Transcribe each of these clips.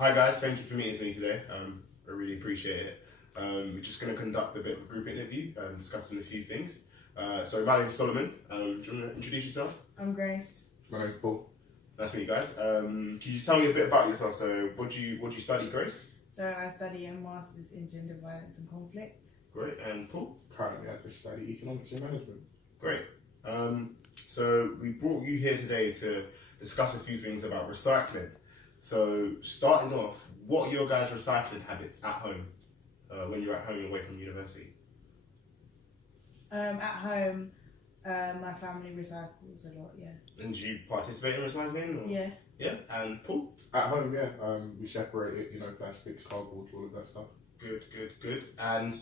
Hi guys, thank you for meeting me today. I really appreciate it. We're just going to conduct a bit of a group interview, discussing a few things. So my name is Solomon. Do you want to introduce yourself? I'm Grace. My name's Paul. Nice to meet you guys. Can you tell me a bit about yourself? So what do you study, Grace? So I study a Masters in Gender Violence and Conflict. Great. And Paul? Currently, I just study economics and management. Great. So we brought you here today to discuss a few things about recycling. So starting off, what are your guys' recycling habits at home when you're at home away from university? At home, my family recycles a lot, yeah. And do you participate in recycling? Or? Yeah. Yeah. And Paul? At home, yeah, we separate it, plastics, cardboard, all of that stuff. Good. And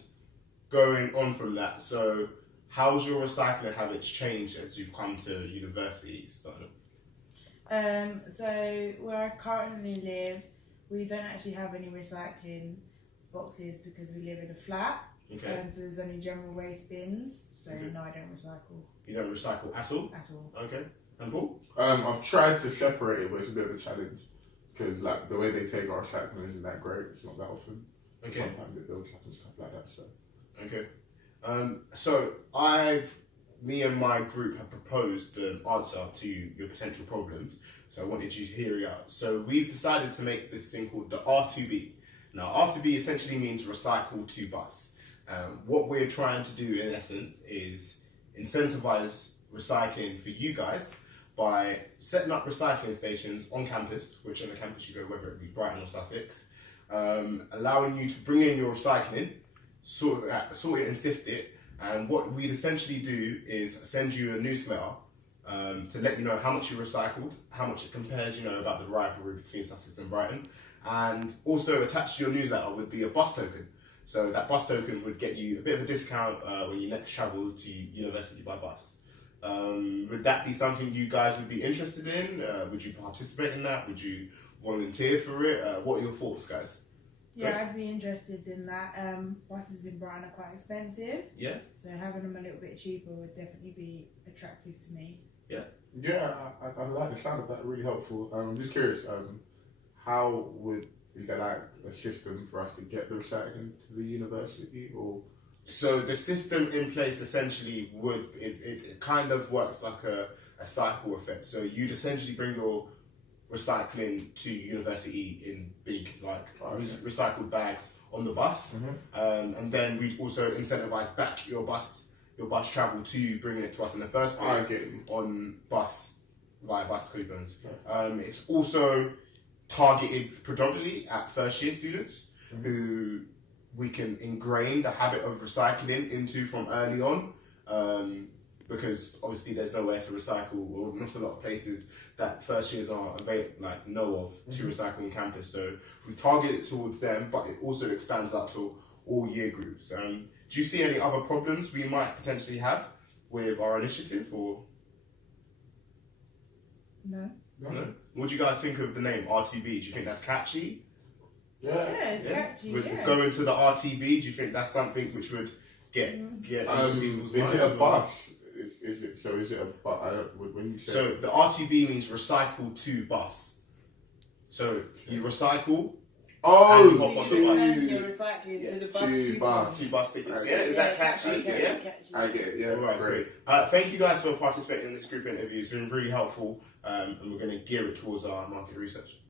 going on from that, so how's your recycling habits changed as you've come to university? So where I currently live, we don't actually have any recycling boxes because we live in a flat. Okay. So there's only general waste bins. So Okay. no, I don't recycle. You don't recycle at all? At all. Okay. And Paul? I've tried to separate it, but it's a bit of a challenge because like the way they take our recycling isn't that great. It's not that often. Okay. Sometimes it builds up and stuff like that. So. Okay. So me and my group have proposed an answer to your potential problems. So I wanted you to hear it out. So we've decided to make this thing called the R2B. Now R2B essentially means recycle to bus. What we're trying to do in essence is incentivize recycling for you guys by setting up recycling stations on campus, whichever campus you go, whether it be Brighton or Sussex, allowing you to bring in your recycling, sort it and sift it. And what we'd essentially do is send you a newsletter to let you know how much you recycled, how much it compares, about the rivalry between Sussex and Brighton. And also attached to your newsletter would be a bus token. So that bus token would get you a bit of a discount when you next travel to university by bus. Would that be something you guys would be interested in? Would you participate in that? Would you volunteer for it? What are your thoughts, guys? Yeah, Grace? I'd be interested in that. Buses in Brighton are quite expensive. Yeah. So having them a little bit cheaper would definitely be attractive to me. Yeah, I like the sound of that. Really helpful. I'm just curious. Is there like a system for us to get the recycling to the university, or? So the system in place essentially it kind of works like a cycle effect. So you'd essentially bring your recycling to university in big recycled bags on the bus, and then we'd also incentivize back your bus travel to you, bringing it to us in the first place on bus via bus coupons. It's also targeted predominantly at first year students who we can ingrain the habit of recycling into from early on, because obviously there's nowhere to recycle, or not a lot of places that first years know of to recycle on campus. So we've targeted it towards them, but it also expands up to all year groups. Do you see any other problems we might potentially have with our initiative, or? No. No. What do you guys think of the name RTB? Do you think that's catchy? Yeah, it's catchy. With going to the RTB, do you think that's something which would get into people's minds? Is it a bus? Is it a bus? When you say So the RTB means recycle to bus. So you recycle. Oh, and you hop on the bus. You're recycling to the bus. to bus. Two bus tickets. Okay. Yeah, is that catchy? Yeah. Catchy. I get it. Yeah, All right, great. Thank you guys for participating in this group interview. It's been really helpful, and we're going to gear it towards our market research.